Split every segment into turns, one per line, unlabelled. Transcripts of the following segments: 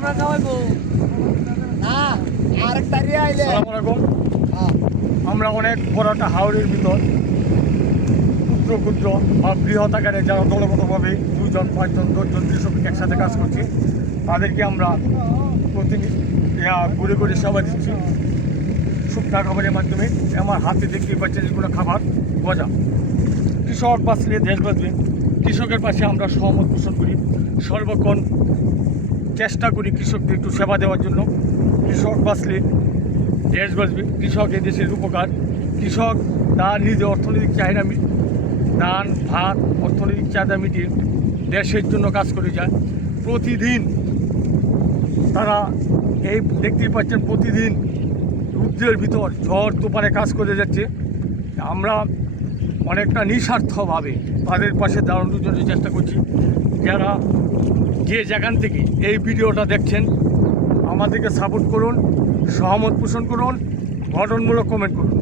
আমরা খাওয়াইবো।
না আরেকটা রিয়া আইলে।
আসসালামু আলাইকুম।
হ্যাঁ।
আমরা অনেক বড় একটা হাওড়ের ভিতর। ক্ষুদ্র ক্ষুদ্র বা বৃহৎ আকারে যারা দলগতভাবে দুজন পাঁচজন দশজন কৃষক একসাথে কাজ করছে তাদেরকে আমরা প্রতিনিধি ঘুরে ঘুরে সেবা দিচ্ছি। শুকনা খাবারের মাধ্যমে। আমার হাতে দেখতে পাচ্ছেন এগুলো খাবার। গজা কৃষক বাঁচলে দেশ বাঁচবে। কৃষকের পাশে আমরা সহমত পোষণ করি। সর্বক্ষণ চেষ্টা করি কৃষকদের একটু সেবা দেওয়ার জন্য। কৃষক বাঁচলে, দেশ বাঁচবে। কৃষক এই দেশের উপকার কৃষক তার নিজে অর্থনৈতিক চাহিদা ধান, ভাত, অর্থনৈতিক চাহিদা মিটিয়ে দেশের জন্য কাজ করে যায়। প্রতিদিন তারা এই দেখতেই পাচ্ছেন, প্রতিদিন রুদ্রের ভিতর ঝড় তুফানে কাজ করে যাচ্ছে। আমরা অনেকটা নিঃস্বার্থভাবে তাদের পাশে দাঁড়ানোর জন্য চেষ্টা করছি। যারা যে যেখান থেকে এই ভিডিওটা দেখছেন, আমাদেরকে সাপোর্ট করুন, সহমত পোষণ করুন, গঠনমূলক কমেন্ট করুন।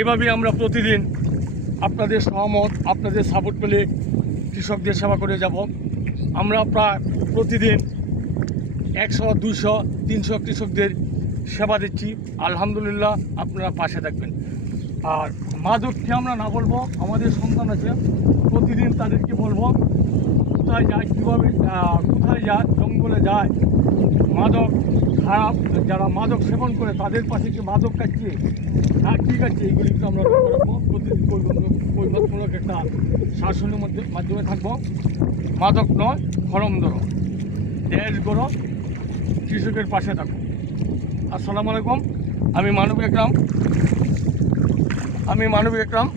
এভাবেই আমরা প্রতিদিন আপনাদের সহমত, আপনাদের সাপোর্ট পেলে কৃষকদের সেবা করে যাব। আমরা প্রায় প্রতিদিন একশো দুশো তিনশো কৃষকদের সেবা দিচ্ছি। আলহামদুলিল্লাহ আপনারা পাশে থাকবেন। আর মাদককে আমরা না বলব, আমাদের সন্তান আছে, প্রতিদিন তাদেরকে বলব কোথায় যায়, কীভাবে কোথায় যায়, জঙ্গলে যায়, মাদক খারাপ, যারা মাদক সেবন করে তাদের পাশে কি মাদক কাটছে হ্যাঁ ঠিক আছে এইগুলি একটু আমরা পরিবর্তনমূলক একটা শাসনের মধ্যে মাধ্যমে থাকব। মাদক নয় খরম ধরো। দেশ গড়ো, কৃষকের পাশে থাকো। আসসালামু আলাইকুম, আমি মানবিক একরাম আমি মানবিক একরাম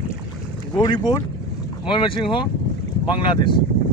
গৌরীপুর, ময়মনসিংহ, বাংলাদেশ।